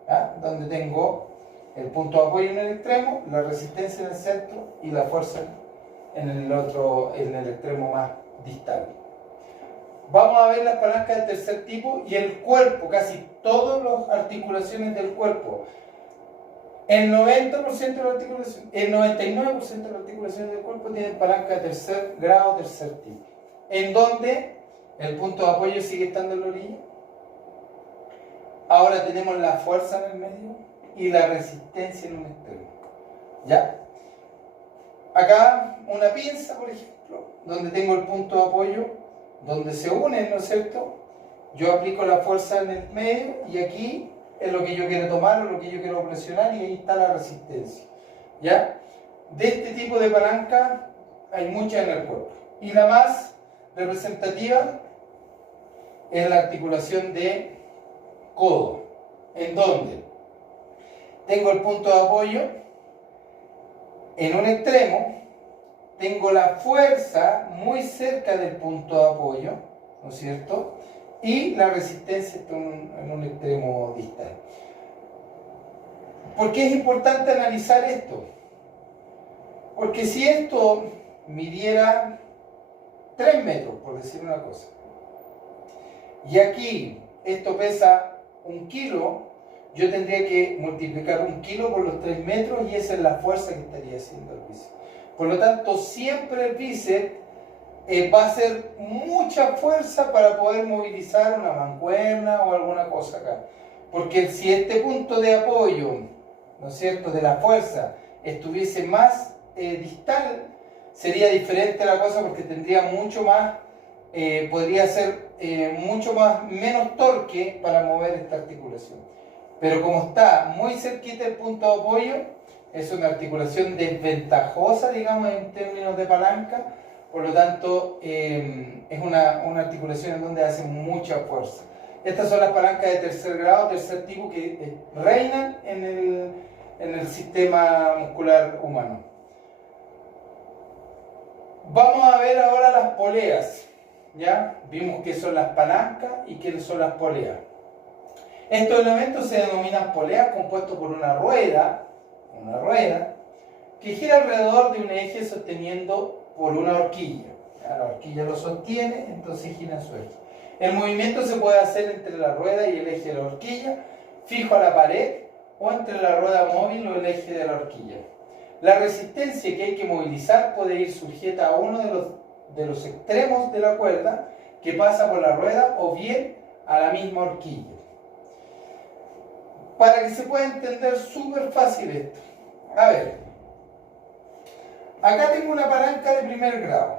¿ya? Donde tengo el punto de apoyo en el extremo, la resistencia en el centro y la fuerza en el extremo más distal. Vamos a ver las palancas de tercer tipo y el cuerpo, casi todas las articulaciones del cuerpo. El 90% de la articulación, el 99% de las articulaciones del cuerpo tienen palanca de tercer grado, tercer tipo. En donde el punto de apoyo sigue estando en la orilla. Ahora tenemos la fuerza en el medio y la resistencia en un extremo. ¿Ya? Acá una pinza, por ejemplo, donde tengo el punto de apoyo, donde se unen, ¿no es cierto? Yo aplico la fuerza en el medio y aquí es lo que yo quiero tomar o lo que yo quiero presionar y ahí está la resistencia. ¿Ya? De este tipo de palanca hay muchas en el cuerpo. Y la más representativa es la articulación de codo, en donde tengo el punto de apoyo en un extremo, tengo la fuerza muy cerca del punto de apoyo, ¿no es cierto? Y la resistencia está en un extremo distal. ¿Por qué es importante analizar esto? Porque si esto midiera 3 metros, por decir una cosa, y aquí esto pesa 1 kilo, yo tendría que multiplicar 1 kilo por los 3 metros y esa es la fuerza que estaría haciendo el bíceps. Por lo tanto, siempre el bíceps va a hacer mucha fuerza para poder movilizar una mancuerna o alguna cosa acá. Porque si este punto de apoyo, ¿no es cierto?, de la fuerza estuviese más distal, sería diferente la cosa porque tendría mucho más, podría ser mucho menos torque para mover esta articulación. Pero como está muy cerquita el punto de apoyo, es una articulación desventajosa, digamos, en términos de palanca. Por lo tanto, es una articulación en donde hace mucha fuerza. Estas son las palancas de tercer grado, tercer tipo, que reinan en el sistema muscular humano. Vamos a ver ahora las poleas. ¿Ya? Vimos qué son las palancas y qué son las poleas. Estos elementos se denominan poleas, compuestos por una rueda que gira alrededor de un eje sosteniendo por una horquilla. ¿Ya? La horquilla lo sostiene, entonces gira en su eje. El movimiento se puede hacer entre la rueda y el eje de la horquilla, fijo a la pared, o entre la rueda móvil o el eje de la horquilla. La resistencia que hay que movilizar puede ir sujeta a uno de los extremos de la cuerda que pasa por la rueda o bien a la misma horquilla. Para que se pueda entender súper fácil esto. A ver, acá tengo una palanca de primer grado.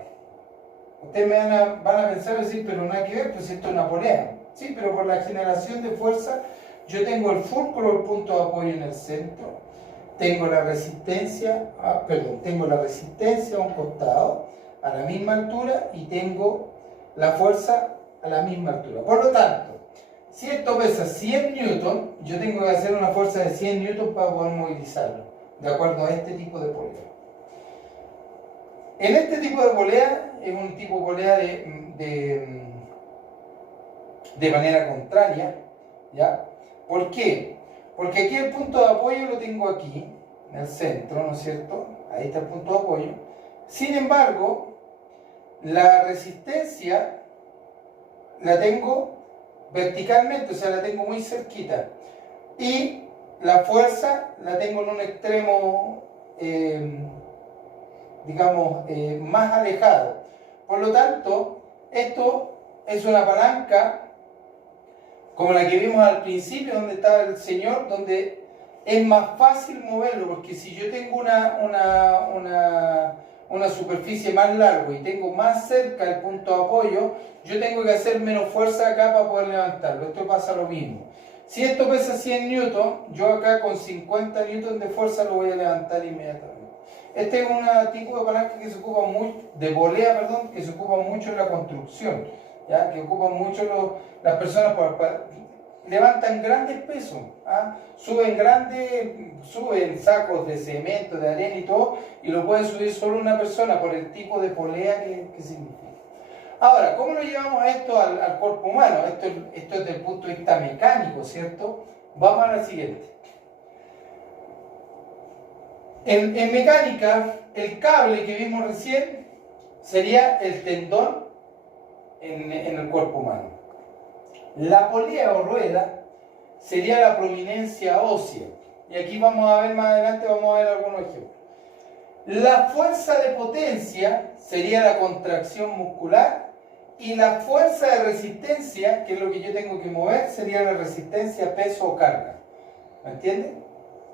Ustedes van a pensar y decir, pero nada que ver, pues esto es una polea. Sí, pero por la generación de fuerza, yo tengo el fulcro, el punto de apoyo en el centro, tengo la resistencia, tengo la resistencia a un costado, a la misma altura, y tengo la fuerza a la misma altura. Por lo tanto, Si esto pesa 100 newton, yo tengo que hacer una fuerza de 100 newton para poder movilizarlo, de acuerdo a este tipo de polea. En este tipo de polea, es un tipo de polea de manera contraria, ¿ya? ¿Por qué? Porque aquí el punto de apoyo lo tengo aquí, en el centro, ¿no es cierto? Ahí está el punto de apoyo. Sin embargo, la resistencia la tengo verticalmente, o sea, la tengo muy cerquita. Y la fuerza la tengo en un extremo, digamos, más alejado. Por lo tanto, esto es una palanca como la que vimos al principio, donde estaba el señor, donde es más fácil moverlo, porque si yo tengo una superficie más larga y tengo más cerca el punto de apoyo, yo tengo que hacer menos fuerza acá para poder levantarlo. Esto pasa lo mismo. Si esto pesa 100 newton, yo acá con 50 newton de fuerza lo voy a levantar inmediatamente. Este es un tipo de palanca que se ocupa mucho, de polea, perdón, que se ocupa mucho en la construcción, ¿ya? Que ocupan mucho las personas levantan grandes pesos, ¿ah? Suben sacos de cemento, de arena y todo, y lo puede subir solo una persona por el tipo de polea que significa. Ahora, ¿cómo lo llevamos a esto al cuerpo humano? Esto es desde el punto de vista mecánico, ¿cierto? Vamos a la siguiente. En mecánica, el cable que vimos recién sería el tendón en el cuerpo humano. La polea o rueda sería la prominencia ósea. Y aquí vamos a ver más adelante, vamos a ver algunos ejemplos. La fuerza de potencia sería la contracción muscular. Y la fuerza de resistencia, que es lo que yo tengo que mover, sería la resistencia, peso o carga. ¿Me entienden?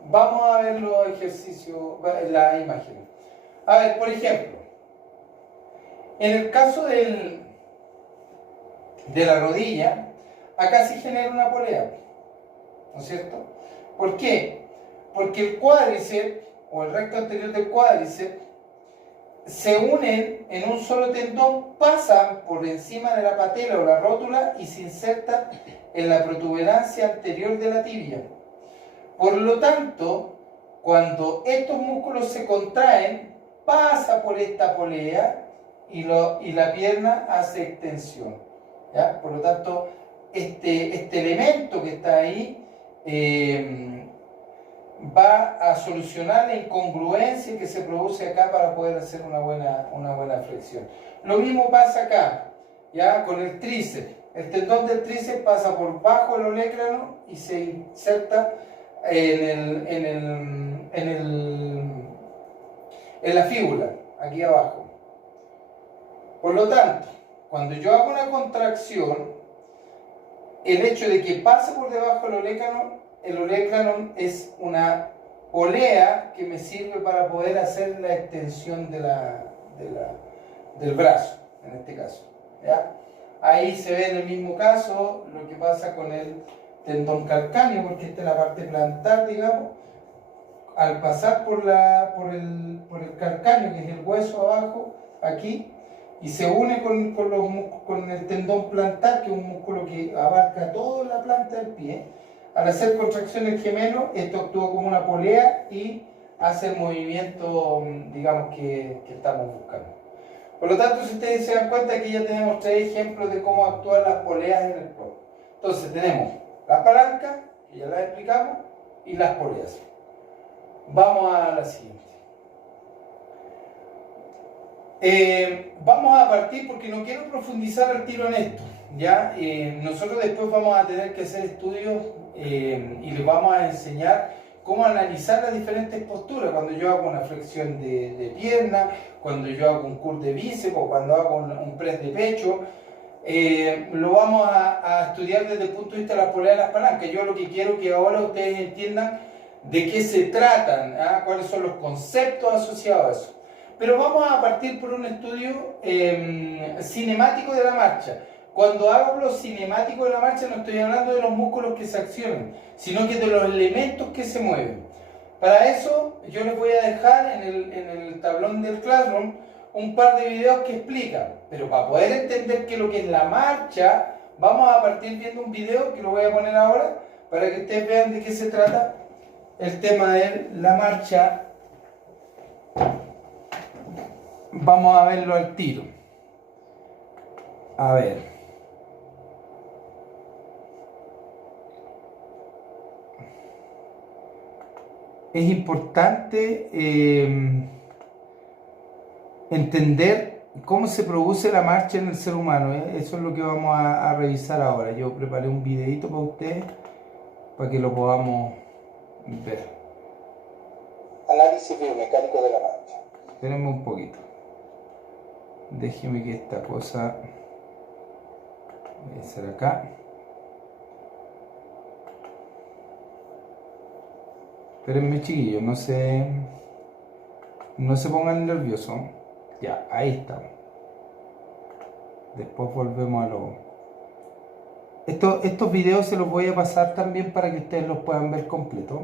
Vamos a ver los ejercicios, las imágenes. A ver, por ejemplo, en el caso de la rodilla, acá se genera una polea, ¿no es cierto? ¿Por qué? Porque el cuádriceps o el recto anterior del cuádriceps se unen en un solo tendón, pasan por encima de la patela o la rótula y se insertan en la protuberancia anterior de la tibia. Por lo tanto, cuando estos músculos se contraen, pasa por esta polea y la pierna hace extensión, ¿ya? Por lo tanto, este elemento que está ahí va a solucionar la incongruencia que se produce acá para poder hacer una buena flexión. Lo mismo pasa acá, ¿ya? Con el tríceps. El tendón del tríceps pasa por bajo el olecrano y se inserta en la fíbula, aquí abajo. Por lo tanto, cuando yo hago una contracción, el hecho de que pase por debajo del olecrano, el olecrano es una polea que me sirve para poder hacer la extensión del brazo, en este caso, ¿ya? Ahí se ve en el mismo caso lo que pasa con el tendón calcáneo, porque esta es la parte plantar, digamos. Al pasar por el calcáneo, que es el hueso abajo, aquí, y se une con el tendón plantar, que es un músculo que abarca toda la planta del pie. Al hacer contracciones gemelos, esto actúa como una polea y hace el movimiento, digamos, que estamos buscando. Por lo tanto, si ustedes se dan cuenta, aquí ya tenemos 3 ejemplos de cómo actúan las poleas en el cuerpo. Entonces tenemos las palancas, que ya las explicamos, y las poleas. Vamos a la siguiente. Vamos a partir porque no quiero profundizar al tiro en esto, ¿ya? Nosotros después vamos a tener que hacer estudios y les vamos a enseñar cómo analizar las diferentes posturas, cuando yo hago una flexión de pierna, cuando yo hago un curl de bíceps o cuando hago un press de pecho. Lo vamos a estudiar desde el punto de vista de las poleas y las palancas. Yo lo que quiero es que ahora ustedes entiendan de qué se tratan, ¿ah? Cuáles son los conceptos asociados a eso. Pero vamos a partir por un estudio cinemático de la marcha. Cuando hablo cinemático de la marcha no estoy hablando de los músculos que se accionan, sino que de los elementos que se mueven. Para eso yo les voy a dejar en el tablón del Classroom un par de videos que explican, pero para poder entender qué es lo que es la marcha, Vamos a partir viendo un video que lo voy a poner ahora para que ustedes vean de qué se trata el tema de la marcha. Vamos a verlo al tiro. A ver. Es importante entender cómo se produce la marcha en el ser humano. Eso es lo que vamos a revisar ahora. Yo preparé un videito para ustedes para que lo podamos ver. Análisis biomecánico de la marcha. Espérenme un poquito. Déjeme que esta cosa voy a hacer acá. Espérenme, chiquillos, no se pongan nerviosos. Ya, ahí estamos. Después volvemos a lo... Estos videos se los voy a pasar también para que ustedes los puedan ver completo.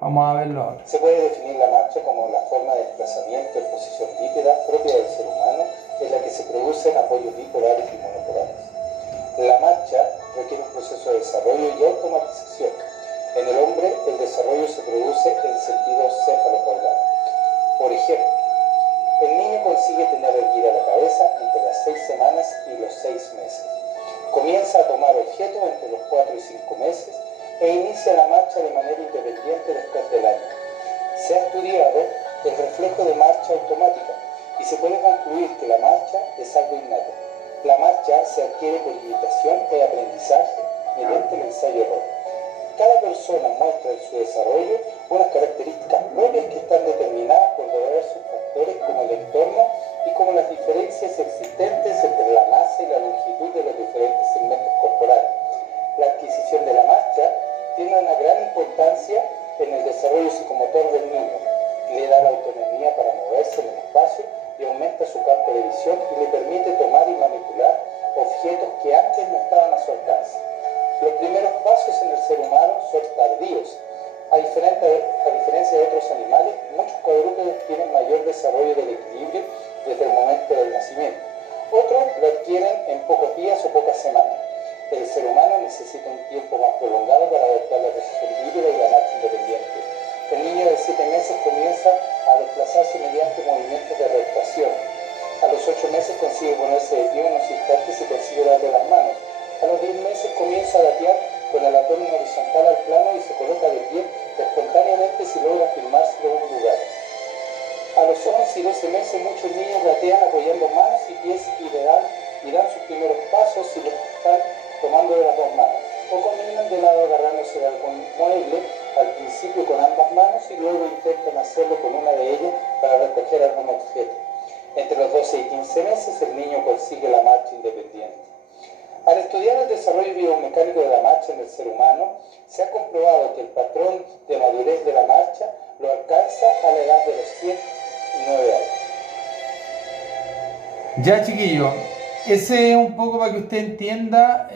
Vamos a verlo ahora. Se puede definir la marcha como la forma de desplazamiento en posición bípeda propia del ser humano en la que se producen apoyos bipolares y monopolares. La marcha requiere un proceso de desarrollo y automatización. En el hombre, el desarrollo se produce en sentido cefalocaudal. Por ejemplo, el niño consigue tener erguida la cabeza entre las 6 semanas y los 6 meses. Comienza a tomar objetos entre los 4 y 5 meses e inicia la marcha de manera independiente después del año. Se ha estudiado el reflejo de marcha automática y se puede concluir que la marcha es algo innato. La marcha se adquiere por imitación e aprendizaje mediante el ensayo-error. Cada persona muestra en su desarrollo unas características propias que están determinadas por diversos factores como el entorno y como las diferencias existentes entre la masa y la longitud de los diferentes segmentos corporales. La adquisición de la marcha tiene una gran importancia en el desarrollo psicomotor del niño. Le da la autonomía para moverse en el espacio y aumenta su campo de visión y le permite tomar y manipular objetos que antes no estaban a su alcance. Los primeros pasos en el ser humano son tardíos. A diferencia de otros animales, muchos cuadrúpedos tienen mayor desarrollo del equilibrio desde el momento del nacimiento. Otros lo adquieren en pocos días o pocas semanas. El ser humano necesita un tiempo más prolongado para adoptar la posición bípeda y la marcha independiente. El niño de 7 meses comienza a desplazarse mediante movimientos de rotación. A los 8 meses consigue ponerse de pie unos instantes y consigue darle las manos. A los 10 meses comienza a gatear con el abdomen horizontal al plano y se coloca de pie espontáneamente si logra firmarse de un lugar. A los 11 y 12 meses muchos niños gatean apoyando manos y pies y dan sus primeros pasos si los están tomando de las dos manos. O caminan de lado agarrándose de algún mueble, al principio con ambas manos y luego intentan hacerlo con una de ellas para recoger algún objeto. Entre los 12 y 15 meses el niño consigue la marcha independiente. Al estudiar el desarrollo biomecánico de la marcha en el ser humano, se ha comprobado que el patrón de madurez de la marcha lo alcanza a la edad de los 7 y 9 años. Ya, chiquillo, ese es un poco para que usted entienda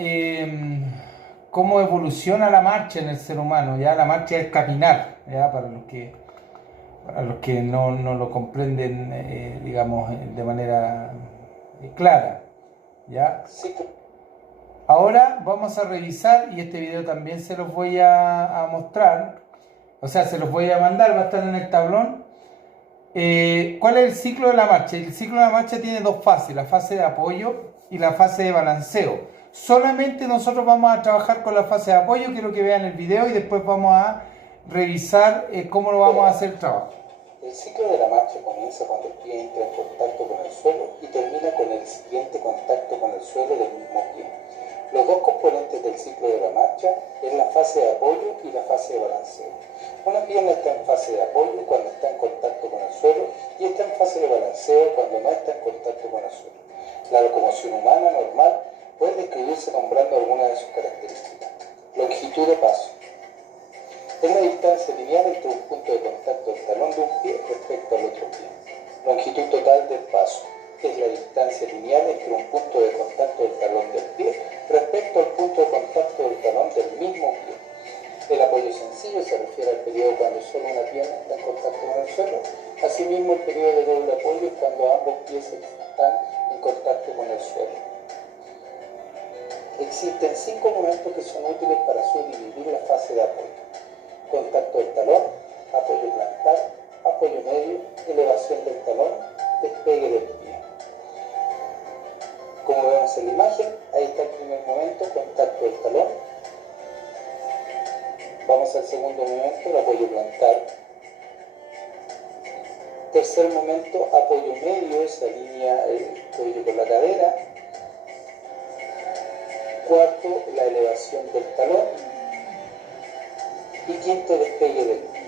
cómo evoluciona la marcha en el ser humano. Ya la marcha es caminar, ya para los que no lo comprenden, digamos, de manera clara, ya. Sí. Ahora vamos a revisar, y este video también se los voy a mostrar, o sea, se los voy a mandar, va a estar en el tablón. ¿Cuál es el ciclo de la marcha? El ciclo de la marcha tiene dos fases, la fase de apoyo y la fase de balanceo. Solamente nosotros vamos a trabajar con la fase de apoyo, quiero que vean el video y después vamos a revisar cómo lo vamos a hacer el trabajo. El ciclo de la marcha comienza cuando el pie entra en contacto con el suelo y termina con el siguiente contacto con el suelo del mismo pie. Los dos componentes del ciclo de la marcha es la fase de apoyo y la fase de balanceo. Una pierna está en fase de apoyo cuando está en contacto con el suelo y está en fase de balanceo cuando no está en contacto con el suelo. La locomoción humana normal puede describirse nombrando algunas de sus características. Longitud de paso. Es la distancia lineal entre un punto de contacto del talón de un pie respecto al otro pie. Longitud total del paso. Es la distancia lineal entre un punto de contacto del talón del pie respecto al punto de contacto del talón del mismo pie. El apoyo sencillo se refiere al periodo cuando solo una pierna está en contacto con el suelo. Asimismo, el periodo de doble apoyo es cuando ambos pies están en contacto con el suelo. Existen 5 momentos que son útiles para subdividir la fase de apoyo: contacto del talón, apoyo plantar, apoyo medio, elevación del talón, despegue del pie. Como vemos en la imagen, ahí está el primer momento, contacto del talón. Vamos al segundo momento, el apoyo plantar. Tercer momento, apoyo medio, se alinea el cuello con la cadera. Cuarto, la elevación del talón. Y quinto, despegue del pie.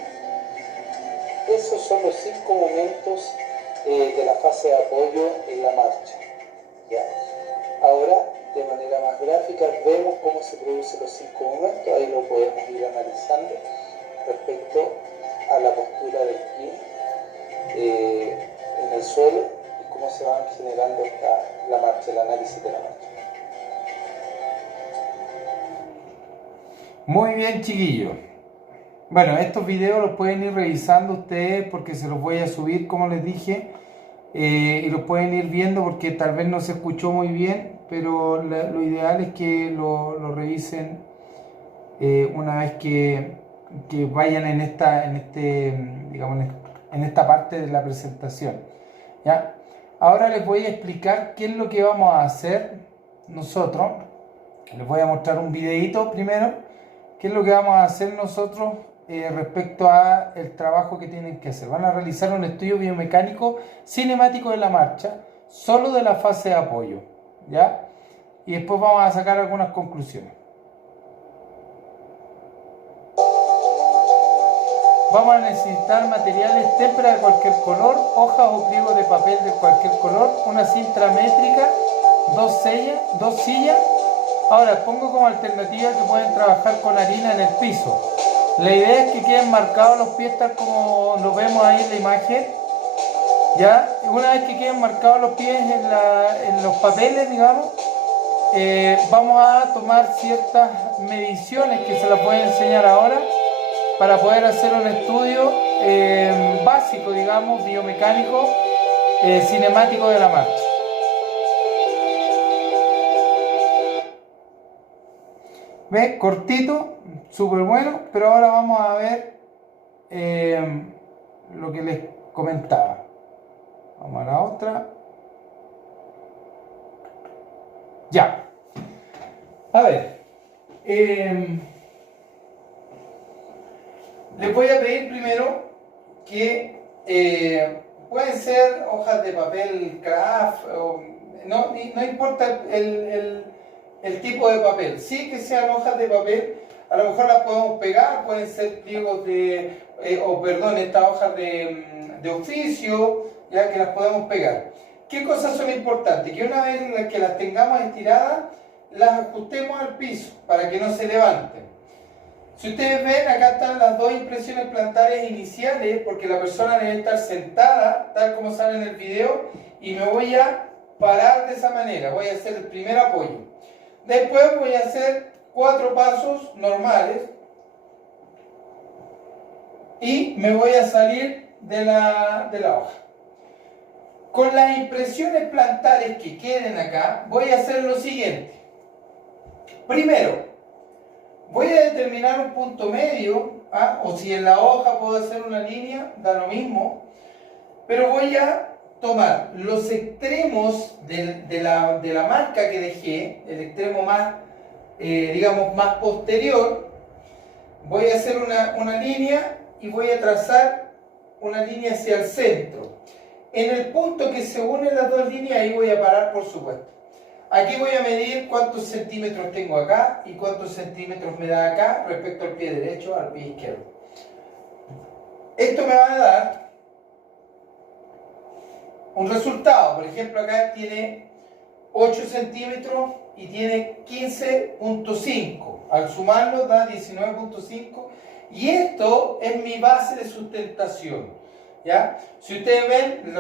Esos son los 5 momentos de la fase de apoyo en la marcha. ¿Ya? Ahora, de manera más gráfica, vemos cómo se producen los 5 momentos. Ahí lo podemos ir analizando respecto a la postura del pie en el suelo y cómo se van generando la marcha, el análisis de la marcha. Muy bien, chiquillos. Bueno, estos videos los pueden ir revisando ustedes porque se los voy a subir, como les dije, y los pueden ir viendo porque tal vez no se escuchó muy bien, pero lo ideal es que lo revisen una vez que vayan digamos, en esta parte de la presentación. ¿Ya? Ahora les voy a explicar qué es lo que vamos a hacer nosotros. Les voy a mostrar un videito primero. ¿Qué es lo que vamos a hacer nosotros respecto a el trabajo que tienen que hacer? Van a realizar un estudio biomecánico cinemático de la marcha, solo de la fase de apoyo, ¿ya? Y después vamos a sacar algunas conclusiones. Vamos a necesitar materiales témpera de cualquier color, hojas o pliegos de papel de cualquier color, una cinta métrica, dos sillas. Ahora, pongo como alternativa que pueden trabajar con harina en el piso. La idea es que queden marcados los pies tal como lo vemos ahí en la imagen. ¿Ya? Una vez que queden marcados los pies en los papeles, digamos, vamos a tomar ciertas mediciones que se las voy a enseñar ahora para poder hacer un estudio básico, digamos, biomecánico, cinemático de la marcha. ¿Ves? Cortito, súper bueno, pero ahora vamos a ver lo que les comentaba. Vamos a la otra. Ya. A ver. Les voy a pedir primero que pueden ser hojas de papel craft, no importa el tipo de papel, sí que sean hojas de papel, a lo mejor las podemos pegar, pueden ser pliegos estas hojas de oficio, ya que las podemos pegar. ¿Qué cosas son importantes? Que una vez que las tengamos estiradas, las ajustemos al piso para que no se levanten. Si ustedes ven, acá están las dos impresiones plantares iniciales, porque la persona debe estar sentada, tal como sale en el video, y me voy a parar de esa manera, voy a hacer el primer apoyo. Después voy a hacer 4 pasos normales y me voy a salir de la hoja. Con las impresiones plantares que queden acá, voy a hacer lo siguiente. Primero, voy a determinar un punto medio, o si en la hoja puedo hacer una línea, da lo mismo, pero voy a tomar los extremos de la marca que dejé, el extremo más, digamos, más posterior. Voy a hacer una línea y voy a trazar una línea hacia el centro. En el punto que se unen las dos líneas, ahí voy a parar, por supuesto. Aquí voy a medir cuántos centímetros tengo acá y cuántos centímetros me da acá respecto al pie derecho al pie izquierdo. Esto me va a dar un resultado. Por ejemplo, acá tiene 8 centímetros y tiene 15.5. Al sumarlo da 19.5. Y esto es mi base de sustentación. ¿Ya? Si ustedes ven,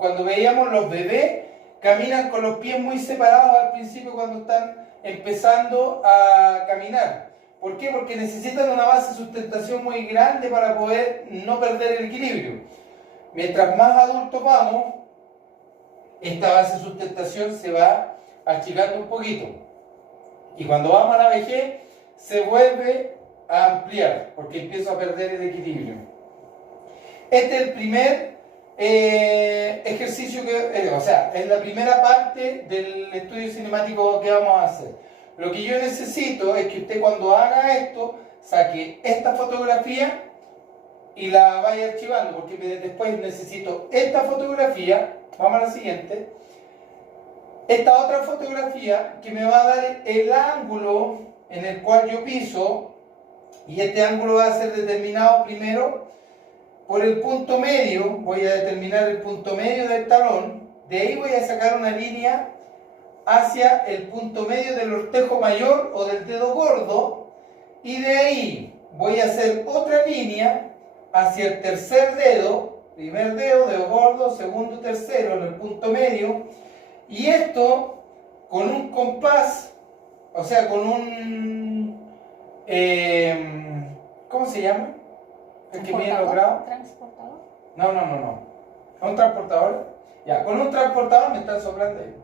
cuando veíamos los bebés, caminan con los pies muy separados al principio cuando están empezando a caminar. ¿Por qué? Porque necesitan una base de sustentación muy grande para poder no perder el equilibrio. Mientras más adultos vamos, esta base de sustentación se va achicando un poquito. Y cuando vamos a la vejez, se vuelve a ampliar, porque empiezo a perder el equilibrio. Este es el primer ejercicio o sea, es la primera parte del estudio cinemático que vamos a hacer. Lo que yo necesito es que usted cuando haga esto, saque esta fotografía y la vaya archivando, porque después necesito esta fotografía, vamos a la siguiente, esta otra fotografía que me va a dar el ángulo en el cual yo piso, y este ángulo va a ser determinado primero por el punto medio. Voy a determinar el punto medio del talón, de ahí voy a sacar una línea hacia el punto medio del ortejo mayor o del dedo gordo, y de ahí voy a hacer otra línea hacia el tercer dedo, primer dedo, dedo gordo, segundo, tercero, en el punto medio, y esto con un compás, o sea, con un, ¿cómo se llama? El que mide los grados. ¿Transportador? No. ¿Un transportador? Ya, con un transportador, me están soplando ahí.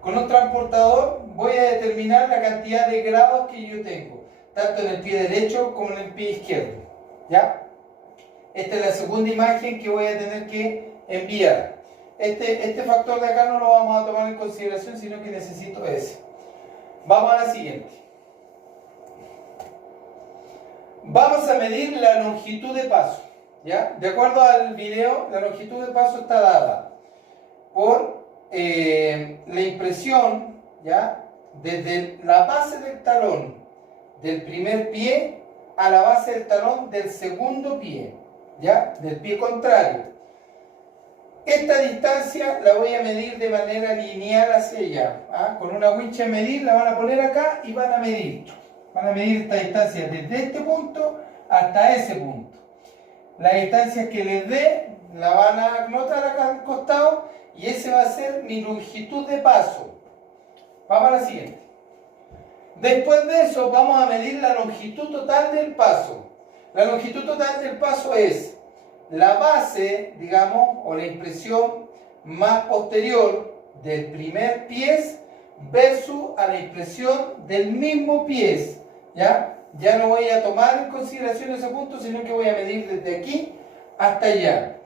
Con un transportador voy a determinar la cantidad de grados que yo tengo, tanto en el pie derecho como en el pie izquierdo. ¿Ya? Esta es la segunda imagen que voy a tener que enviar. Este factor de acá no lo vamos a tomar en consideración, sino que necesito ese. Vamos a la siguiente. Vamos a medir la longitud de paso. ¿Ya? De acuerdo al video, la longitud de paso está dada por la impresión, ¿ya? Desde la base del talón del primer pie a la base del talón del segundo pie, ¿ya? Del pie contrario. Esta distancia la voy a medir de manera lineal hacia allá, ¿ah? Con una wincha de medir la van a poner acá y van a medir esta distancia desde este punto hasta ese punto. La distancia que les dé la van a anotar acá al costado, y ese va a ser mi longitud de paso. Vamos a la siguiente. Después de eso vamos a medir la longitud total del paso. La longitud total del paso es la base, digamos, o la impresión más posterior del primer pie versus a la impresión del mismo pie. ¿Ya? Ya no voy a tomar en consideración ese punto, sino que voy a medir desde aquí hasta allá.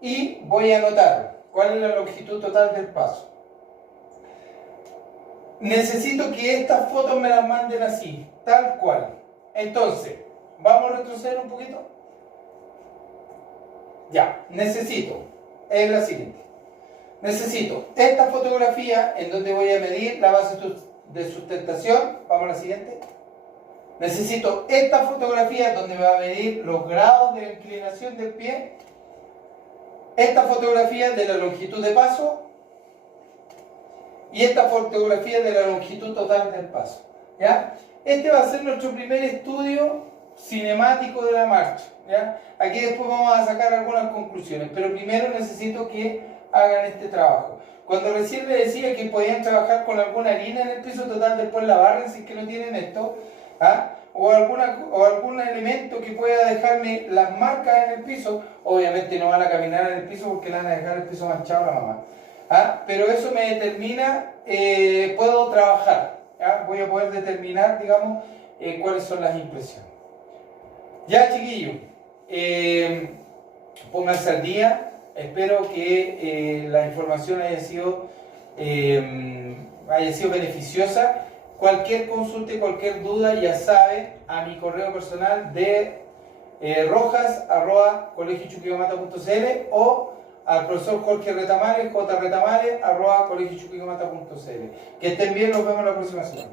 Y voy a anotar cuál es la longitud total del paso. Necesito que estas fotos me las manden así, tal cual. Entonces, vamos a retroceder un poquito. Ya, es la siguiente. Necesito esta fotografía en donde voy a medir la base de sustentación. Vamos a la siguiente. Necesito esta fotografía donde me va a medir los grados de inclinación del pie. Esta fotografía de la longitud de paso. Y esta fotografía de la longitud total del paso. ¿Ya? Este va a ser nuestro primer estudio cinemático de la marcha. ¿Ya? Aquí después vamos a sacar algunas conclusiones, pero primero necesito que hagan este trabajo. Cuando recién les decía que podían trabajar con alguna harina en el piso total, después la barren si es que no tienen esto, ¿ah? o algún elemento que pueda dejarme las marcas en el piso. Obviamente no van a caminar en el piso porque le van a dejar el piso manchado a la mamá. ¿Ah? Pero eso me determina, puedo trabajar, ¿ya? Voy a poder determinar, digamos, cuáles son las impresiones. Ya, chiquillos, pónganse al día. Espero que la información haya sido beneficiosa. Cualquier consulta y cualquier duda, ya sabe, a mi correo personal de rojas@colegiochuquicamata.cl o al profesor Jorge Retamares, jretamares@colegiochuquicamata.cl. Que estén bien, nos vemos la próxima semana.